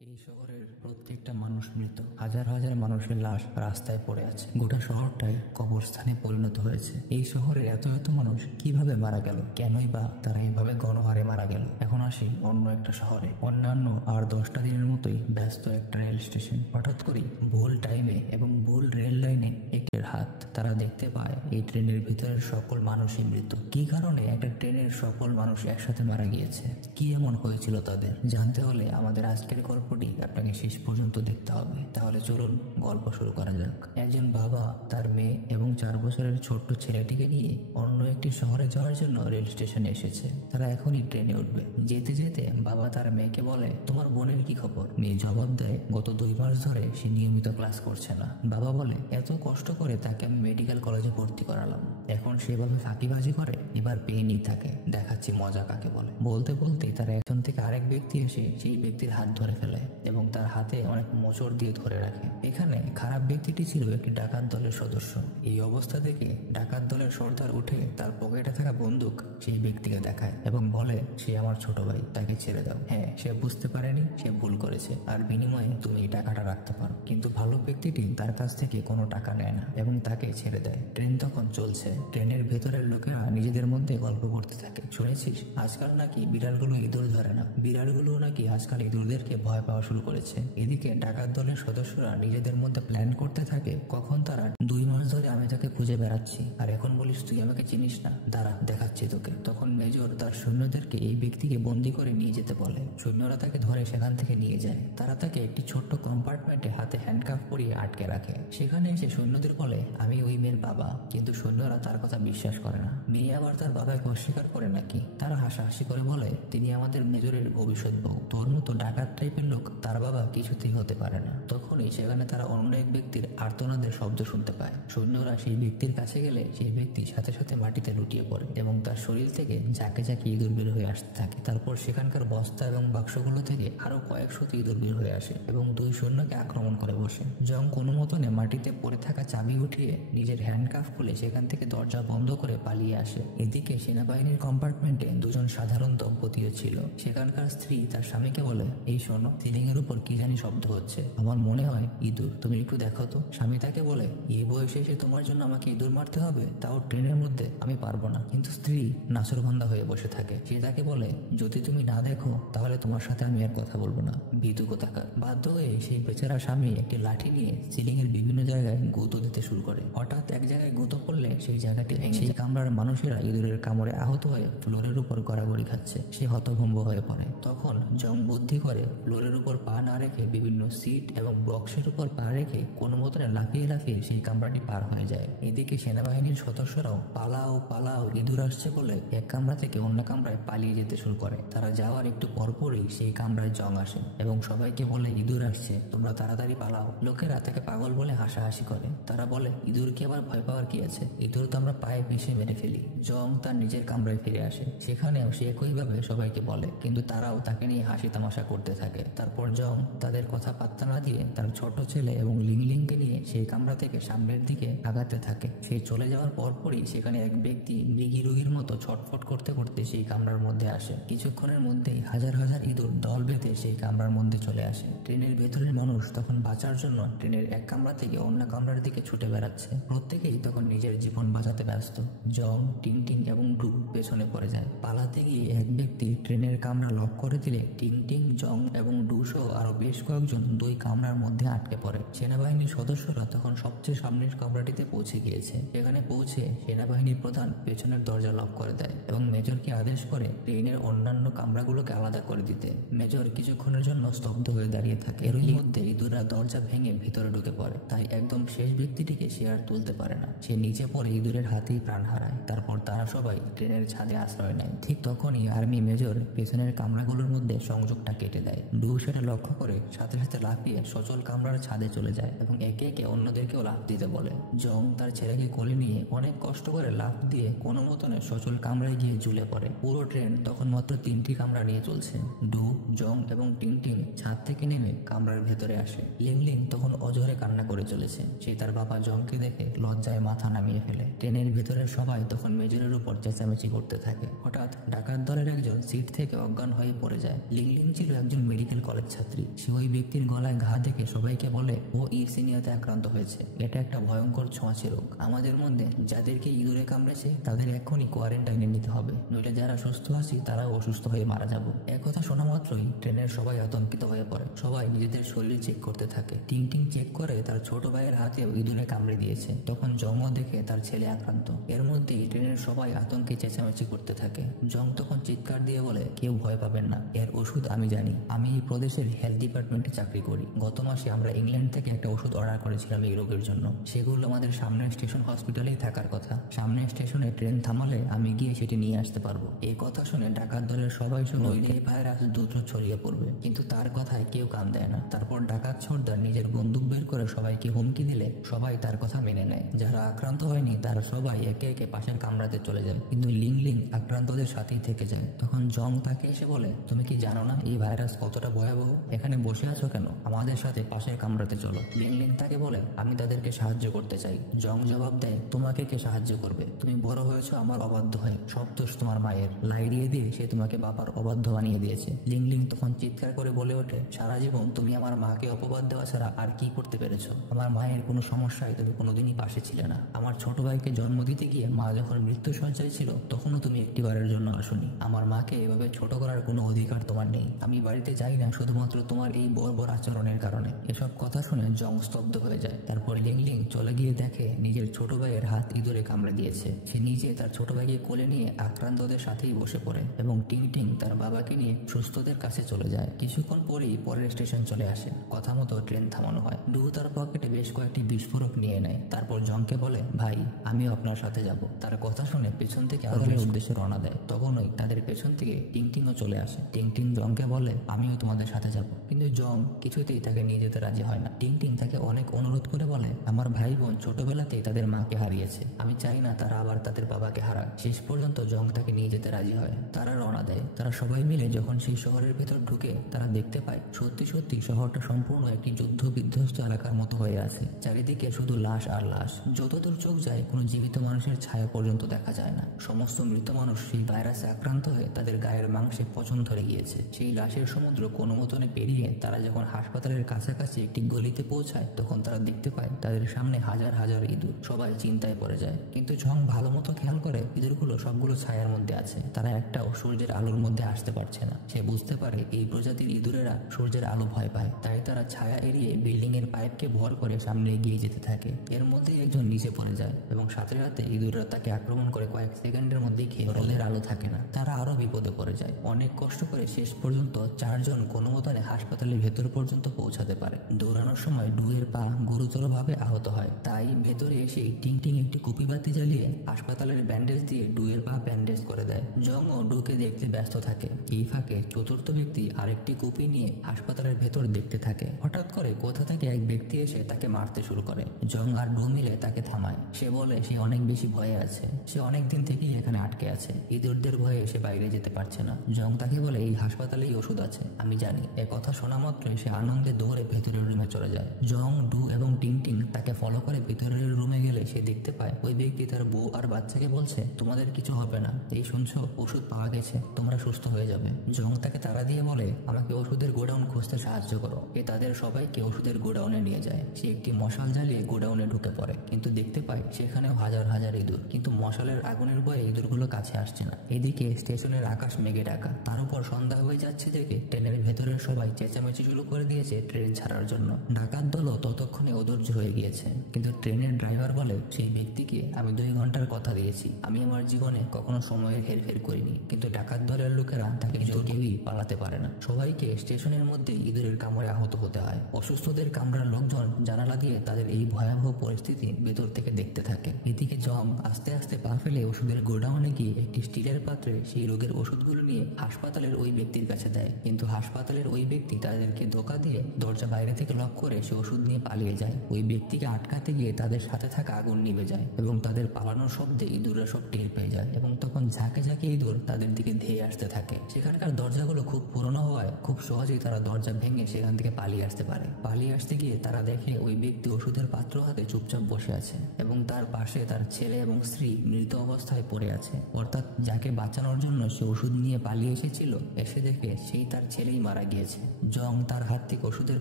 এই শহরের প্রত্যেকটা মানুষ মৃত। হাজার হাজার মানুষের লাশ রাস্তায় পড়ে আছে। গোটা শহরটাই কবরস্থানে পরিণত হয়েছে। এই শহরে এত এত মানুষ কিভাবে মারা গেল, কেনই বা তারা এইভাবে গণহারে মারা গেল। এখন আসি অন্য একটা শহরে, অন্যান্য আর 10টা দিনের মতোই ব্যস্ত একটা রেল স্টেশন। হঠাৎ করে ভুল টাইমে এবং ভুল রেল লাইনে একটির হাত তারা দেখতে পায় এই ট্রেনের ভিতরের সকল মানুষই মৃত। কি কারণে একটা ট্রেনের সকল মানুষ একসাথে মারা গিয়েছে, কি এমন হয়েছিল তাদের জানতে হলে আমাদের আজকের গল্পটি আপনাকে শেষ পর্যন্ত দেখতে হবে। তাহলে চলুন গল্প শুরু করা যাক। একজন বাবা তার মেয়ে এবং 4 বছরের ছোট্ট ছেলেটিকে নিয়ে অন্য একটি শহরে যাওয়ার জন্য রেল স্টেশনে এসেছে। তারা এখনই ট্রেনে উঠবে। যেতে যেতে বাবা তার মেয়েকে বলে, তোমার বোনের কি খবর? মেয়ে জবাব দেয়, গত 2 মাস ধরে সে নিয়মিত ক্লাস করছে না। বাবা বলে, এত কষ্ট করে তাকে আমি মেডিকেল কলেজে ভর্তি করালাম, এখন সেভাবে ফাঁকিবাজি করে? এবার পেনই থাকে, দেখাচ্ছি মজা কাকে বলে। বলতে বলতে তার একজন থেকে আরেক ব্যক্তি এসে সেই ব্যক্তির হাত ধরে ফেলে এবং তার হাতে অনেক মোচড় দিয়ে ধরে রাখে। এখানে খারাপ ব্যক্তিটি ছিল একটি ডাকাত দলের সদস্য। এই অবস্থা থেকে ডাকাত দলের সর্দার উঠে তার পকেটে থাকা বন্দুক সেই ব্যক্তিকে দেখায় এবং বলে, সে আমার ছোট ভাই, তাকে ছেড়ে দাও। হ্যাঁ, সে বুঝতে পারেনি, সে ভুল করেছে, আর বিনিময়ে তুমি এই টাকাটা রাখতে পারো। কিন্তু ভালো ব্যক্তিটি তার কাছ থেকে কোনো টাকা নেয় না এবং তাকে ছেড়ে দেয়। ট্রেন তখন চলছে। ট্রেনের ভেতরের লোকেরা নিজেদের মধ্যে গল্প করতে থাকে, শুনেছিস আজকাল নাকি বিড়ালগুলো ইঁদুর ধরে না, বিড়ালগুলো নাকি আজকাল ইঁদুরদেরকে ভয় পাওয়া শুরু করেছে। এদিকে ডাকাত দলের সদস্যরা নিজেদের মধ্যে প্ল্যান করতে থাকে, কখন তারা 2 মাস ধরে আমি তাকে খুঁজে বেড়াচ্ছি, আর এখন বলিস তুই আমাকে চিনিস না, দাঁড়া দেখাচ্ছি তোকে। তখন মেজর তার সৈন্যদেরকে এই ব্যক্তিকে বন্দি করে নিয়ে যেতে বলে। সৈন্যরা তাকে ধরে সেখান থেকে নিয়ে যায়। তারা তাকে একটি ছোট্ট কম্পার্টমেন্টে হাতে হ্যান্ডকাফ পরিয়ে আটকে রাখে। সেখানে এসে সৈন্যদের বলে, আমি ওই মেয়ের বাবা। কিন্তু সৈন্যরা তার কথা বিশ্বাস করে না। মেয়ে আবার তার বাবাকে অস্বীকার করে নাকি? তারা হাসাহাসি করে বলে, তিনি আমাদের মেজরের ভবিষ্যৎ বউ, তোর মতো ডাকাত টাইপের লোক তার বাবা কিছুতেই হতে পারে না। তখনই সেখানে তারা অন্য এক ব্যক্তির আর্তনাদের শব্দ শুনতে পায়। সৈন্যরা সেই ব্যক্তির কাছে গেলে সেই ব্যক্তি সাথে সাথে মাটিতে লুটিয়ে পড়ে এবং তার শরীর থেকে ঝাঁকে ঝাঁকে ইঁদুর বের হয়ে আসতে থাকে। তারপর সেখানকার বস্তা এবং বাক্সগুলো থেকে আরো কয়েকশত ইঁদুর বের হয়ে আসে এবং 2 সৈন্যকে আক্রমণ করে বসে। জং কোনো মতনে মাটিতে পড়ে থাকা চাবি উঠিয়ে নিজের হ্যান্ডকাফ খুলে সেখান থেকে দরজা বন্ধ করে পালিয়ে আসে। এদিকে সেনাবাহিনীর কম্পার্টমেন্টে 2 জন সাধারণ দম্পতিও ছিল। সেখানকার স্ত্রী তার স্বামীকে বলে, এই শোনো, সিলিং এর উপর কি জানি শব্দ হচ্ছে, আমার মনে হয় ইঁদুর, তুমি একটু দেখো তো। স্বামী তাকে বলে, এই বয়সে এসে তোমার জন্য আমাকে ইঁদুর মারতে হবে, তাও ট্রেনের মধ্যে? আমি পারবো না। কিন্তু স্ত্রী নাছোড়বান্দা হয়ে বসে থাকে। সে তাকে বলে, যদি তুমি না দেখো তাহলে তোমার সাথে আমি আর কথা বলবো না, ভীতু কোথাকার। বাধ্য হয়ে সেই বেচারা স্বামী একটি লাঠি নিয়ে সিলিং এর বিভিন্ন জায়গায় গুঁতো দিতে শুরু করে। হঠাৎ এক জায়গায় গুঁতো পড়লে সেই জায়গাটি ভেঙে সেই কামরার মানুষেরা ইঁদুরের কামড়ে আহত হয়ে ফ্লোরের উপর গড়াগড়ি খাচ্ছে। সে হতভম্ব হয়ে পড়ে। তখন জং বুদ্ধি করে ফ্লোরের উপর পা না রেখে বিভিন্ন সিট এবং বক্সের উপর পা রেখে কোনো মতনে লাফিয়ে লাফিয়ে সেই কামরাটি পার হয়ে যায়। এদিকে সেনাবাহিনীর সদস্যরাও পালাও পালাও, ইঁদুর আসছে বলে এক কামরা থেকে অন্য কামরায় পালিয়ে যেতে শুরু করে। তারা যাওয়ার একটু পরপরই সেই কামরায় জং আসে এবং সবাইকে বলে, ইঁদুর আসছে, তোমরা তাড়াতাড়ি পালাও। লোকেরা তাকে পাগল বলে হাসাহাসি করে। তারা বলে, ইঁদুরকে আবার ভয় পাওয়ার কি আছে, ইঁদুর তো আমরা পায়ে পিষে মেরে ফেলি। জং তার নিজের কামরায় ফিরে আসে। সেখানেও সে একইভাবে সবাইকে বলে, কিন্তু তারাও তাকে নিয়ে হাসি তামাশা করতে থাকে। তারপর জং তাদের কথা পাত্তা না দিয়ে তার ছোট ছেলে এবং লিংলিংকে নিয়ে সেই কামরা থেকে সামনের দিকে আগাতে থাকে। সে চলে যাওয়ার পরপরই সেখানে এক ব্যক্তি মৃগী রোগীর মতো ছটফট করতে করতে সেই কামরার মধ্যে আসে। কিছুক্ষণের মধ্যেই হাজার হাজার ইঁদুর দল বেঁধে সেই কামরার মধ্যে চলে আসে। ট্রেনের ভেতরের মানুষ তখন বাঁচার জন্য ট্রেনের এক কামরা থেকে অন্য কামরার দিকে ছুটে বেড়াচ্ছে। প্রত্যেকেই তখন নিজের জীবন বাঁচাতে ব্যস্ত। জং, টিং এবং ডু পেছনে পড়ে যায়। পালাতে গিয়ে এক ব্যক্তি ট্রেনের কামরা লক করে দিলে টিং, জং এবং ডু সহ আরো বেশ কয়েকজন 2 কামরার মধ্যে আটকে পড়ে। সেনাবাহিনীর সদস্যরা তখন সবচেয়ে সামনের কামরাটিতে পৌঁছে গিয়েছে। সেখানে পৌঁছে সেনাবাহিনীর প্রধান পেছনের দরজা লক করে দেয় এবং মেজরকে আদেশ করে ট্রেনের অন্যান্য কামরাগুলোকে আলাদা করে দিতে। মেজর কিছুক্ষণের জন্য স্তব্ধ হয়ে দাঁড়িয়ে থাকে। এর মধ্যে ইঁদুররা দরজা ভেঙে ভিতরে ঢুকে পড়ে। তাই একদম শেষ ব্যক্তিটিকে সে আর তুলতে পারে না। সে নিচে পড়ে ইঁদুরের হাতেই প্রাণ হারায়। তারপর তারা সবাই ট্রেনের ছাদে আশ্রয় নেয়। ঠিক তখনই আর্মি মেজর পেছনের কামরাগুলোর মধ্যে সংযোগটা কেটে দেয়। ডু সেটা লক্ষ্য করে সাথে সাথে লাফিয়ে সচল কামরার ছাদে চলে যায় এবং একে একে অন্যদেরকেও লাফ দিতে বলে। জং তার ছেলেকে কোলে নিয়ে অনেক কষ্ট করে লাফ দিয়ে কোনো মতনে সচল কামরায় গিয়ে ঝুলে পড়ে। পুরো ট্রেন তখন মাত্র 3টি কামরা নিয়ে চলছে। ডু, জং এবং টিংটিং ছাদ থেকে নেমে কামরার ভেতরে আসে। লিংলিং তখন অজরে কান্না করে চলেছে। সে তার বাবা জংকে দেখে লজ্জায় মাথা নামিয়ে ফেলে। ট্রেনের ভেতরের সবাই তখন মেজরের উপর চেঁচামেচি করতে থাকে। হঠাৎ ডাকাত দলের একজন সিট থেকে অজ্ঞান হয়ে পড়ে যায়। লিংলিং ছিল একজন মেডিকেল কলেজ ছাত্রী। সে ওই ব্যক্তির গলায় ঘা দেখে সবাইকে বলে ও ইরসিনিয়াতে আক্রান্ত হয়েছে। এটা একটা ভয়ঙ্কর ছোঁয়াচে রোগ। আমাদের মধ্যে যাদেরকে ইঁদুরে কামড়েছে তাদের এখনই কোয়ারেন্টাইনে নিতে হবে, নইলে যারা সুস্থ আছি তারাও অসুস্থ হয়ে মারা যাব। একথা শোনা মাত্রই ট্রেনের সবাই আতঙ্কিত হয়ে পড়ে। সবাই নিজেদের শরীর চেক করতে থাকে। টিংটিং চেক করে তার ছোট ভাইয়ের হাতেও ইঁদুরে কামড়ে দিয়েছে। তখন জংও দেখে তার ছেলে আক্রান্ত। এর মধ্যেই ট্রেনের সবাই আতঙ্কে চেঁচামেচি করতে থাকে। জং তখন চিৎকার দিয়ে বলে, কেউ ভয় পাবেন না, এর ওষুধ আমি জানি। আমি এই প্রদেশের হেলথ ডিপার্টমেন্টে চাকরি করি। গত মাসে আমরা ইংল্যান্ড থেকে একটা ওষুধ অর্ডার করেছিলাম এই রোগের জন্য। সেগুলো আমাদের সামনের স্টেশন হসপিটালেই থাকার কথা। সামনের স্টেশনে ট্রেন থামালে আমি গিয়ে সেটি নিয়ে আসতে পারবো। এই কথা শুনে ডাকাত দলের সবাই নইলে এই ভাইরাস দ্রুত ছড়িয়ে পড়বে, কিন্তু তার কথায় কেউ কান দেয় না। তারপর ডাকাত সর্দার নিজের বন্দুক বের করে সবাইকে হুমকি দিলে সবাই তার কথা মেনে নেয়। যারা আক্রান্ত হয়নি তারা সবাই একে একে পাশের কামরাতে চলে যায়, কিন্তু লিংলিং আক্রান্তদের সাথেই থেকে যায়। তখন জং তাকে এসে বলে, তুমি কি জানো না এই ভাইরাস কতটা ভয়াবহ? এখানে বসে আছো কেন? আমাদের সাথে পাশের কামরাতে চলো। লিংলিং তাকে বলে, আমি তাদেরকে সাহায্য করতে চাই। জং জবাব দেয়, তোমাকে কে সাহায্য করবে? তুমি বড় হয়েছো আমার অবাধ্য হয়ে, সব দোষ তোমার মায়ের। লাই দিয়ে দিয়ে সে তোমাকে বাবার অবাধ্য বানিয়ে দিয়েছে। লিংলিং তখন চিৎকার করে বলে ওঠে, সারা জীবন তুমি আমার মাকে অপবাদ দেওয়া ছাড়া আর কি করতে পেরেছো? আমার মায়ের কোনো সমস্যায় তুমি কোনোদিনই পাশে ছিলে না। আমার ছোট ভাইকে জন্ম দিতে গিয়ে মা যখন মৃত্যু সজ্জায় ছিল তখনও তুমি একটিবারের জন্য আসোনি। আমার মাকে এভাবে ছোট করার কোনো অধিকার তোমার নেই। আমি বাড়িতে যাই না শুধুমাত্র তোমার এই বর্বর আচরণের কারণে। এসব কথা শুনে জং স্তব্ধ হয়ে যায়। তারপর লিংলিং চলে গিয়ে দেখে নিজের ছোট ভাইয়ের হাত ইঁদুরে কামড়ে দিয়েছে। সে নিজে তার ছোট ভাইকে কোলে নিয়ে আক্রান্তদের সাথেই বসে পড়ে এবং টিংটিং তার বাবাকে নিয়ে সুস্থদের কাছে চলে যায়। কিছুক্ষণ পরেই পরের স্টেশন চলে আসে। কথা মতো ট্রেন থামানো হয়। ডু তার পকেটে বেশ কয়েকটি বিস্ফোরক নিয়ে নেয়। তারপর জংকে বলে, ভাই আমিও আপনার সাথে যাব। তার কথা শুনে পেছন থেকে আদালের উদ্দেশ্যে রওনা দেয়। তখনই তাদের পেছন থেকে টিংটিংও চলে আসে। টিংটিং জংকে বলে, আমিও তোমাদের সাথে যাব। কিন্তু জং কিছুতেই তাকে নিয়ে যেতে রাজি হয় না। টিংটিং তাকে অনেক অনুরোধ করে বলে, আমার ভাই বোন ছোটবেলাতেই তাদের মাকে হারিয়েছে, আমি চাই না তারা আবার তাদের বাবাকে হারাক। শেষ পর্যন্ত জং তাকে নিয়ে যেতে রাজি হয়। তারা রওনা দেয়। তারা সবাই মিলে যখন সেই শহরের ভেতর ঢুকে তারা দেখতে পায় সত্যি সত্যি শহরটা সম্পূর্ণ একটি যুদ্ধ বিধ্বস্ত এলাকার মতো হয়ে আছে। চারিদিকে শুধু লাশ আর লাশ। যতদূর চোখ যায় কোনো জীবিত মানুষের ছায়া পর্যন্ত দেখা যায় না। সমস্ত মৃত মানুষ সেই ভাইরাসে আক্রান্ত হয়ে তাদের গায়ের মাংসে পচন ধরে গিয়েছে। সেই লাশের সমুদ্র কোনো মতনে পেরিয়ে তারা যখন হাসপাতালের কাছাকাছি একটি গলিতে পৌঁছায় তখন তারা দেখতে পায় তাদের সামনে হাজার হাজার ইঁদুর। সবাই চিন্তায় পড়ে যায়, কিন্তু জং ভালো মতো খেয়াল করে ইঁদুরগুলো সবগুলো ছায়ার মধ্যে আছে। তারা একটাও সূর্যের আলোর মধ্যে আসতে পারছে না। সে বুঝতে পারে এই প্রজাতির ইঁদুরেরা সূর্যের আলো ভয় পায়, তাই তারা ছায়া এড়িয়ে বিল্ডিং এর পাইপকে ভর করে সামনে এগিয়ে যেতে থাকে। এর মধ্যে একজন নিচে পড়ে যায় এবং সাথে সাথে ইঁদুররা তাকে আক্রমণ করে কয়েক সেকেন্ডের মধ্যেই খেয়ে রোলের আলো থাকে না। তারা আরো বিপদে পড়ে যায়। অনেক কষ্ট করে শেষ পর্যন্ত চারজন কোনো মতনে হাসপাতালের ভেতর পর্যন্ত পৌঁছাতে পারে। দৌড়ানোর সময় ডুয়ের পা গুরুতরভাবে আহত হয়, তাই ভেতরে এসে টিংটিং একটি কুপি বাতি জ্বালিয়ে হাসপাতালের ব্যান্ডেজ দিয়ে ডুয়ের পা ব্যান্ডেজ করে দেয়। জং ও ডুকে দেখতে ব্যস্ত থাকে। এই ফাঁকে চতুর্থ ব্যক্তি আরেকটি কুপি নিয়ে হাসপাতালের ভেতর দেখতে থাকে। হঠাৎ করে কোথা থেকে এক ব্যক্তি এসে তাকে মারতে শুরু করে। জং আর ডু মিলে তাকে থামায়। সে বলে সে অনেক বেশি ভয়ে আছে, সে অনেক দিন থেকেই এখানে আটকে আছে, ইঁদুরদের ভয়ে সে বাইরে যেতে পারছে না। জং তাকে বলে এই হাসপাতালেই ওষুধ আছে, আমি জানি। এ কথা শোনা মাত্রই সে আনন্দে দৌড়ে ভেতরের রুমে চলে যায়। জং, ডু এবং টিংটিং তাকে ফলো করে ভেতরের রুমে গেলে সে দেখতে পায় ওই ব্যক্তি তার বউ আর বাচ্চাকে বলছে, তোমাদের কিছু হবে না, এই শুনছো, ওষুধ পাওয়া গেছে, তোমরা সুস্থ হয়ে যাবে। জং তাকে তাড়া দিয়ে বলে, আমাকে ওষুধের গোডাউন খুঁজতে সাহায্য করো। এ তাদের সবাইকে ওষুধের গোডাউনে নিয়ে যায়। সে একটি মশাল জ্বালিয়ে গোডাউনে ঢুকে পড়ে, কিন্তু দেখতে পায় সেখানেও হাজার হাজার ইঁদুর, কিন্তু মশালের আগুনের ভয়ে ইঁদুরগুলো কাছে আসছে না। এদিকে স্টেশনের আকাশ মেঘে ঢাকা। তার উপর সন্ধ্যা হয়ে যাচ্ছে দেখে ট্রেনের ভেতরের সবাই চেঁচামেচি শুরু করে দিয়েছে ট্রেন ছাড়ার জন্য। ডাকাত দলও ততক্ষণে অধৈর্য হয়ে গিয়েছে, কিন্তু ট্রেনের ড্রাইভার বলে, সেই ব্যক্তিকে আমি 2 ঘন্টার কথা দিয়েছি, আমি আমার জীবনে কখনো সময়ের হেরফের করিনি। কিন্তু ডাকাত দলের লোকেরা তাকে কেউই পালাতে পারে না। সবাইকে স্টেশনের মধ্যে ইঁদুরের কামড়ে আহত হতে হয়। অসুস্থদের কামড়ার লোকজন জানালা দিয়ে তাদের এই ভয়াবহ পরিস্থিতি ভেতর থেকে দেখতে থাকে। এদিকে জং আস্তে আস্তে পা ফেলে ওষুধের গোডাউনে গিয়ে একটি স্টিলের পাত্রে সেই রোগের ওষুধগুলো নিয়ে হাসপাতালের ওই ব্যক্তির কাছে দেয়। কিন্তু হাসপাতালের ওই ব্যক্তি তাদেরকে ধোঁকা দিয়ে দরজা বাইরে থেকে লক করে সে ওষুধ নিয়ে পালিয়ে যায়। ওই ব্যক্তিকে আটকাতে গিয়ে তাদের সাথে থাকা আগুন নিভে যায় এবং তাদের পালানোর শব্দে ইঁদুররা সব টের পেয়ে যায় এবং তখন ঝাঁকে ঝাঁকে ইঁদুর তাদের দিকে ধেয়ে আসতে থাকে। সেখানকার দরজাগুলো খুব পুরনো হওয়ায় খুব সহজেই তারা দরজা ভেঙে সেখান থেকে পালিয়ে আসতে পারে। পালিয়ে আসতে গিয়ে তারা দেখে ওই ব্যক্তি ওষুধের পাত্র হাতে চুপচাপ বসে আছে এবং তার পাশে তার ছেলে এবং স্ত্রী মৃত অবস্থায় পড়ে আছে। অর্থাৎ যাকে বাঁচানোর জন্য সে ওষুধ নিয়ে পালিয়ে এসেছিল, এসে দেখে সেই তার ছেলেই মারা গিয়েছে। জং তার হাত থেকে ওষুধের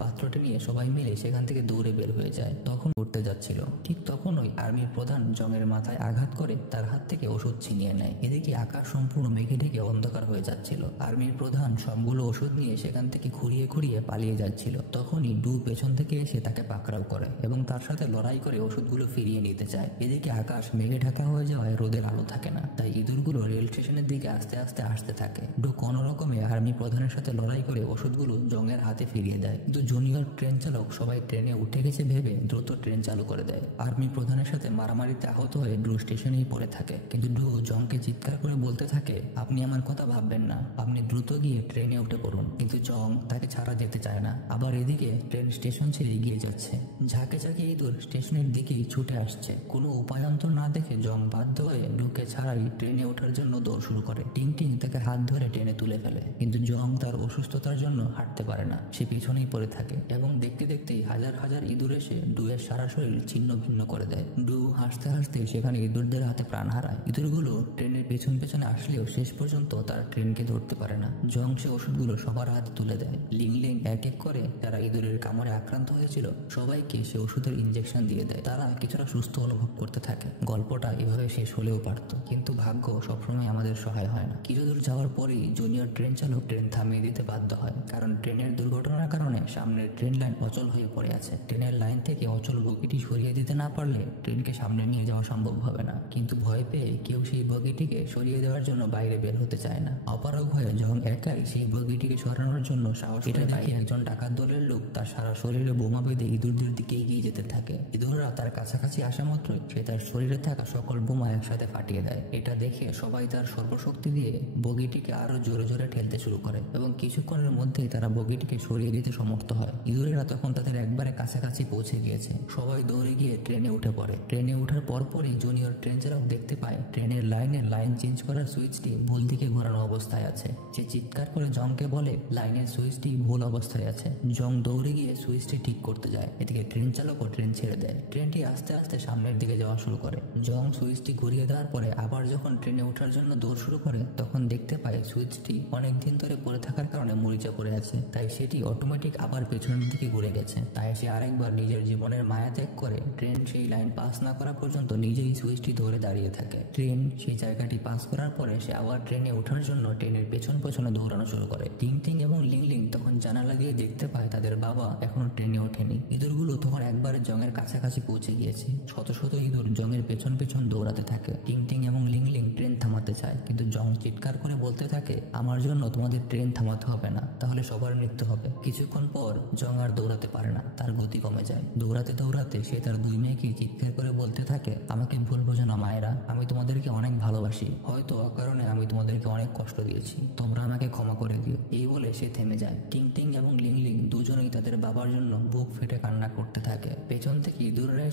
পাত্রটি নিয়ে সবাই মিলে সেখান থেকে দৌড়ে বের হয়ে যায়। তখন উঠতে যাচ্ছিল, ঠিক তখনই আর্মির প্রধান জংয়ের মাথায় আঘাত করে তার হাত থেকে ওষুধ ছিনিয়ে নেয়। এদিকে আকাশ সম্পূর্ণ মেঘে ঢেকে অন্ধকার হয়ে যাচ্ছিল। আর্মির প্রধান সবগুলো ওষুধ নিয়ে সেখান থেকে খুঁড়িয়ে খুঁড়িয়ে পালিয়ে যাচ্ছিল। তখনই ডু পেছন থেকে এসে তাকে পাকড়াও করে এবং তার সাথে লড়াই করে ওষুধগুলো ফিরিয়ে নিতে চায়। এদিকে আকাশ মেঘে ঢাকা হয়ে যাওয়ায় রোদের আলো থাকে না, তাই ইঁদুরগুলো রেল স্টেশনের দিকে আস্তে আস্তে আসতে থাকে। ডু কোনো রকমে আর্মি প্রধানের সাথে লড়াই করে ওষুধগুলো জংয়ের হাতে ফিরিয়ে দেয়, কিন্তু জুনিয়র ট্রেন চালক সবাই ট্রেনে উঠে গেছে ভেবে দ্রুত ট্রেন চালু করে দেয়। আর্মি প্রধানের সাথে মারামারিতে আহত হয়ে ডু স্টেশনেই পড়ে থাকে, কিন্তু ডু জংকে চিৎকার করে বলতে থাকে, আপনি আমার কথা ভাববেন না, আপনি দ্রুত গিয়ে ট্রেনে উঠে পড়ুন। কিন্তু জং তাকে ছাড়া যেতে চায় না। আবার এদিকে ট্রেন স্টেশন ছেড়ে এগিয়ে যাচ্ছে। ঝাঁকে ঝাঁকে ইঁদুর স্টেশনের দিকেই ছুটে আসছে। কোনো উপায়ান্তর না দেখে জং বাধ্য হয়ে ডুকে ছাড়াই ট্রেনে ওঠার জন্য দৌড় শুরু করে। টিং টিং তাকে হাত ধরে ট্রেনে তুলে ফেলে, কিন্তু জং তার অসুস্থতার জন্য হাঁটতে পারে না, সে পিছনেই পড়ে থাকে এবং দেখতে দেখতেই হাজার হাজার ইঁদুর এসে ডুয়ের সারা শরীর ছিন্ন ভিন্ন করে দেয়। ডু হাসতে হাসতে সেখানে ইঁদুরদের হাতে প্রাণ হারায়। ইঁদুরগুলো ট্রেনের পেছন পেছনে আসলেও শেষ পর্যন্ত তার ট্রেনকে ধরতে পারে না। জং সে ওষুধগুলো সবার হাতে তুলে দেয়। লিং লিং এক এক করে যারা ইঁদুরের কামড়ে আক্রান্ত হয়েছিল সবাইকে সে ওষুধের ইঞ্জেকশন দিয়ে দেয়। তারা কিছুটা সুস্থ অনুভব করতে থাকে। গল্পটা এভাবে শেষ হলেও পারত, কিন্তু ভাগ্য সবসময় আমাদের সহায় হয় না। কিছু দূর যাওয়ার পরেই জুনিয়র ট্রেন চালক ট্রেন থামিয়ে দিতে বাধ্য হয়, কারণ ট্রেনের দুর্ঘটনার কারণে সামনের ট্রেন লাইন অচল হয়ে পড়ে আছে। ট্রেনের লাইন থেকে অচল বগিটি সরিয়ে দিতে না পারলে ট্রেনকে সামনে নিয়ে যাওয়া সম্ভব হবে না। কিন্তু ভয় পেয়ে কেউ সেই বগিটিকে সরিয়ে দেওয়ার জন্য বাইরে বের হতে চায় না। অপারগ হয়ে যখন একাই সেই বগিটিকে সরানোর জন্য সাহস করে, দেখে একজন ডাকাত দলের লোক তার সারা শরীরে বোমা বেঁধে ইঁদুরদের দিকে এগিয়ে যেতে থাকে। ইঁদুররা তার কাছাকাছি আসা মাত্রই সে তার শরীরে থাকা সকল বোমা একসাথে ফাটিয়ে দেয়। এটা দেখে সবাই তার সর্বশক্তি দিয়ে বগিটিকে আরো জোরে জোরে ঠেলতে শুরু করে এবং কিছুক্ষণের মধ্যেই তারা বগিটিকে সরিয়ে দিতে সমর্থ হয়। ইঁদুরেরা তখন তাদের একবারে কাছাকাছি পৌঁছে গিয়েছে। সবাই দৌড়ে গিয়ে ট্রেনে উঠে পড়ে। ট্রেনে ওঠার পরপরই জুনিয়র ট্রেন চালক দেখতে পায় ট্রেনের লাইন চেঞ্জ করার সুইচটি ভুল দিকে ঘোরানো অবস্থায় আছে। সে চিৎকার করে জংকে বলে লাইনের সুইচটি ভুল অবস্থায় আছে। জং দৌড়ে গিয়ে সুইচটি ঠিক করতে যায়। এদিকে ট্রেন চালকও ট্রেন ছেড়ে দেয়। ট্রেনটি আস্তে আস্তে সামনের দিকে যাওয়া শুরু করে। জং সুইচটি ঘুরিয়ে দেওয়ার পরে আবার যখন ট্রেনে ওঠার জন্য দৌড় শুরু করে তখন দেখতে পায় সুইচটি অনেকদিন ধরে পড়ে থাকার কারণে মরিচা পড়ে আছে, তাই সেটি অটোমেটিক আবার পেছনের দিকে ঘুরে গেছে। তাই সে আরেকবার নিজের জীবনের মায়া ত্যাগ করে ট্রেন সেই লাইন পাস না করা পর্যন্ত নিজেই সুইচটি ধরে দাঁড়িয়ে থাকে। ট্রেন সেই জায়গাটি পাস করার পরে সে আবার ট্রেনে ওঠার জন্য ট্রেনের পেছনে দৌড়ানো শুরু করে। টিং টিং এবং লিং লিং তখন জানালা দিয়ে দেখতে পায় তাদের বাবা এখনো ট্রেনে ওঠেনি। ইঁদুরগুলো তখন একবারে জংয়ের কাছাকাছি পৌঁছে গিয়েছে। শত শত ইঁদুর জংয়ের পেছন দৌড়াতে থাকে। টিং টিং এবং লিং লিং ট্রেন থামাতে চায়, কিন্তু জং চিৎকার করে বলতে থাকে, আমার জন্য তোমাদের ট্রেন থামাতে হবে না, তাহলে সবার মৃত্যু হবে। কিছুক্ষণ পর জং আর দৌড়াতে পারে না, তার গতি কমে যায়। দৌড়াতে দৌড়াতে সে তার দুই মেয়েকে চিৎকার করে বলতে থাকে, আমাকে ভুল বোঝো না মায়েরা, আমি তোমাদেরকে অনেক ভালোবাসি, হয়তো অকারণে আমি তোমাদেরকে অনেক কষ্ট দিয়েছি, তোমরা আমাকে ক্ষমা করে দিও। এই বলে সে থেমে যায়। টিং টিং এবং লিং লিং দুজনেই তাদের বাবার জন্য বুক ফেটে কান্না করতে থাকে। পেছন থেকে ইঁদুররা